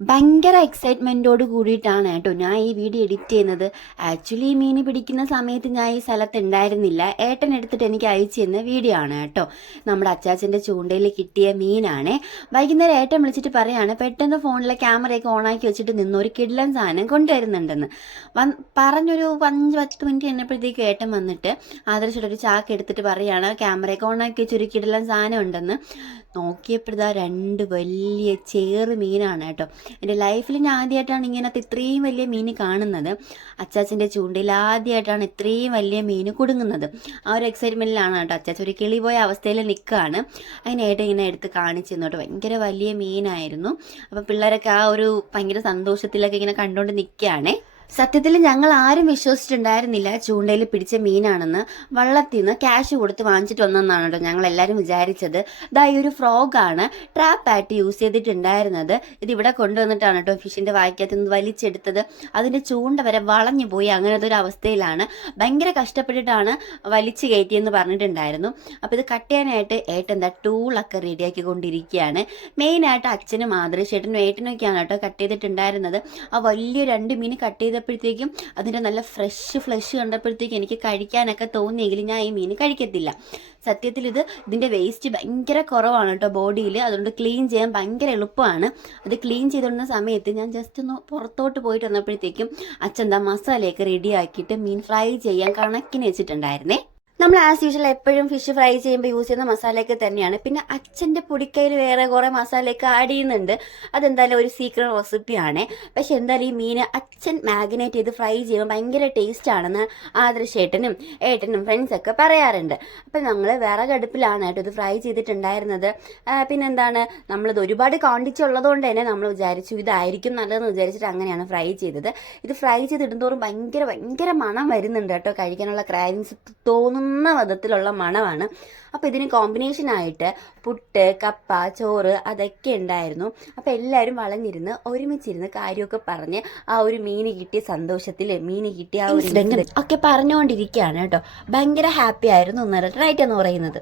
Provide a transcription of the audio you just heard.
ഭയങ്കര എക്സൈറ്റ്മെൻറ്റോട് കൂടിയിട്ടാണ് കേട്ടോ ഞാൻ ഈ വീഡിയോ എഡിറ്റ് ചെയ്യുന്നത്. ആക്ച്വലി ഈ മീൻ പിടിക്കുന്ന സമയത്ത് ഞാൻ ഈ സ്ഥലത്ത് ഉണ്ടായിരുന്നില്ല. ഏട്ടൻ എടുത്തിട്ട് എനിക്ക് അയച്ചു തന്ന വീഡിയോ ആണ് കേട്ടോ. നമ്മുടെ അച്ചാച്ചൻ്റെ ചൂണ്ടയിൽ കിട്ടിയ മീനാണ്. വൈകുന്നേരം ഏട്ടൻ വിളിച്ചിട്ട് പറയാണ് പെട്ടെന്ന് ഫോണിലെ ക്യാമറയൊക്കെ ഓണാക്കി വെച്ചിട്ട് നിന്ന് ഒരു കിടിലൻ സാധനം കൊണ്ടുവരുന്നുണ്ടെന്ന്. പറഞ്ഞൊരു 5-10 മിനിറ്റ് കഴിഞ്ഞപ്പോഴത്തേക്ക് ഏട്ടൻ വന്നിട്ട് ആദർശയുടെ ചാക്ക് എടുത്തിട്ട് പറയാണ് ക്യാമറയൊക്കെ ഓണാക്കി വെച്ചൊരു കിടിലൻ സാധനം ഉണ്ടെന്ന്. നോക്കിയപ്പോഴാ 2 വലിയ ചേറ് മീനാണ് കേട്ടോ. എൻ്റെ ലൈഫിൽ ഞാൻ ആദ്യമായിട്ടാണ് ഇങ്ങനത്തെ ഇത്രയും വലിയ മീൻ കാണുന്നത്. അച്ചാച്ചൻ്റെ ചൂണ്ടയിൽ ആദ്യമായിട്ടാണ് ഇത്രയും വലിയ മീൻ കുടുങ്ങുന്നത്. ആ ഒരു എക്സൈറ്റ്മെൻറ്റിലാണ് കേട്ടോ. അച്ചാച്ച ഒരു കിളി പോയ അവസ്ഥയിൽ നിൽക്കുകയാണ്. അതിനായിട്ട് ഇങ്ങനെ എടുത്ത് കാണിച്ചു തന്നോട്ടോ. ഭയങ്കര വലിയ മീനായിരുന്നു. അപ്പം പിള്ളേരൊക്കെ ആ ഒരു ഭയങ്കര സന്തോഷത്തിലൊക്കെ ഇങ്ങനെ കണ്ടുകൊണ്ട് നിൽക്കുകയാണേ. സത്യത്തിൽ ഞങ്ങൾ ആരും വിശ്വസിച്ചിട്ടുണ്ടായിരുന്നില്ല ചൂണ്ടയിൽ പിടിച്ച മീനാണെന്ന്. വള്ളത്തിൽ നിന്ന് ക്യാഷ് കൊടുത്ത് വാങ്ങിച്ചിട്ട് വന്നെന്നാണ് കേട്ടോ ഞങ്ങൾ എല്ലാവരും വിചാരിച്ചത്. ഈ ഒരു ഫ്രോഗാണ് ട്രാപ്പായിട്ട് യൂസ് ചെയ്തിട്ടുണ്ടായിരുന്നത്. ഇത് ഇവിടെ കൊണ്ടുവന്നിട്ടാണ് കേട്ടോ ഫിഷിൻ്റെ വായ്ക്കകത്ത് നിന്ന് വലിച്ചെടുത്തത്. അതിൻ്റെ ചൂണ്ട വരെ വളഞ്ഞു പോയി. അങ്ങനത്തെ ഒരു അവസ്ഥയിലാണ്. ഭയങ്കര കഷ്ടപ്പെട്ടിട്ടാണ് വലിച്ചു കയറ്റിയെന്ന് പറഞ്ഞിട്ടുണ്ടായിരുന്നു. അപ്പോൾ ഇത് കട്ട് ചെയ്യാനായിട്ട് ഏട്ടൻ ടൂളൊക്കെ റെഡിയാക്കി കൊണ്ടിരിക്കുകയാണ്. മെയിനായിട്ട് അച്ഛനും ആദർശേട്ടനും ഏട്ടനൊക്കെയാണ് കേട്ടോ കട്ട് ചെയ്തിട്ടുണ്ടായിരുന്നത്. ആ വലിയ 2 മീൻ കട്ട് ചെയ്തപ്പോഴത്തേക്കും അതിൻ്റെ നല്ല ഫ്ലഷ് കണ്ടപ്പോഴത്തേക്കും എനിക്ക് കഴിക്കാനൊക്കെ തോന്നിയെങ്കിലും ഞാൻ ഈ മീൻ കഴിക്കത്തില്ല. സത്യത്തിൽ ഇതിൻ്റെ വേസ്റ്റ് ഭയങ്കര കുറവാണ് കേട്ടോ ബോഡിയിൽ. അതുകൊണ്ട് ക്ലീൻ ചെയ്യാൻ ഭയങ്കര എളുപ്പമാണ്. അത് ക്ലീൻ ചെയ്തുകൊണ്ടിരുന്ന സമയത്ത് ഞാൻ ജസ്റ്റ് ഒന്ന് പുറത്തോട്ട് പോയിട്ട് വന്നപ്പോഴത്തേക്കും അച്ഛൻ മസാലയൊക്കെ റെഡിയാക്കിയിട്ട് മീൻ ഫ്രൈ ചെയ്യാൻ കണക്കിന് വെച്ചിട്ടുണ്ടായിരുന്നേ. നമ്മൾ ആസ് യൂഷ്വൽ എപ്പോഴും ഫിഷ് ഫ്രൈ ചെയ്യുമ്പോൾ യൂസ് ചെയ്യുന്ന മസാലയൊക്കെ തന്നെയാണ്. പിന്നെ അച്ഛൻ്റെ പൊടിക്കയിൽ വേറെ കുറേ മസാലയൊക്കെ ആഡ് ചെയ്യുന്നുണ്ട്. അതെന്തായാലും ഒരു സീക്രട്ട് റെസിപ്പിയാണ്. പക്ഷെ എന്തായാലും ഈ മീൻ അച്ഛൻ മാഗ്നേറ്റ് ചെയ്ത് ഫ്രൈ ചെയ്യുമ്പോൾ ഭയങ്കര ടേസ്റ്റ് ആണെന്ന് ആദർശേട്ടനും ഏട്ടനും ഫ്രണ്ട്സൊക്കെ പറയാറുണ്ട്. അപ്പം ഞങ്ങൾ വിറകടുപ്പിലാണ് കേട്ടോ ഇത് ഫ്രൈ ചെയ്തിട്ടുണ്ടായിരുന്നത്. പിന്നെന്താണ് നമ്മളിത് ഒരുപാട് ക്വാണ്ടിറ്റി ഉള്ളതുകൊണ്ട് തന്നെ നമ്മൾ വിചാരിച്ചു ഇതായിരിക്കും നല്ലതെന്ന് വിചാരിച്ചിട്ട് അങ്ങനെയാണ് ഫ്രൈ ചെയ്തത്. ഇത് ഫ്രൈ ചെയ്തിടുന്തോറും ഭയങ്കര മണം വരുന്നുണ്ട് കേട്ടോ. കഴിക്കാനുള്ള ക്രാവിങ്സ് തോന്നുന്ന വിധത്തിലുള്ള മണമാണ്. അപ്പോൾ ഇതിന് കോമ്പിനേഷനായിട്ട് പുട്ട്, കപ്പ, ചോറ് അതൊക്കെ ഉണ്ടായിരുന്നു. അപ്പോൾ എല്ലാവരും വളഞ്ഞിരുന്ന് ഒരുമിച്ചിരുന്ന് കാര്യമൊക്കെ പറഞ്ഞ് ആ ഒരു മീൻ കിട്ടിയ സന്തോഷത്തിൽ മീൻ കിട്ടിയ ആ ഒരു ഒക്കെ പറഞ്ഞുകൊണ്ടിരിക്കുകയാണ് കേട്ടോ. ഭയങ്കര ഹാപ്പി ആയിരുന്നു ഇന്നലെ റൈറ്റ് എന്ന് പറയുന്നത്.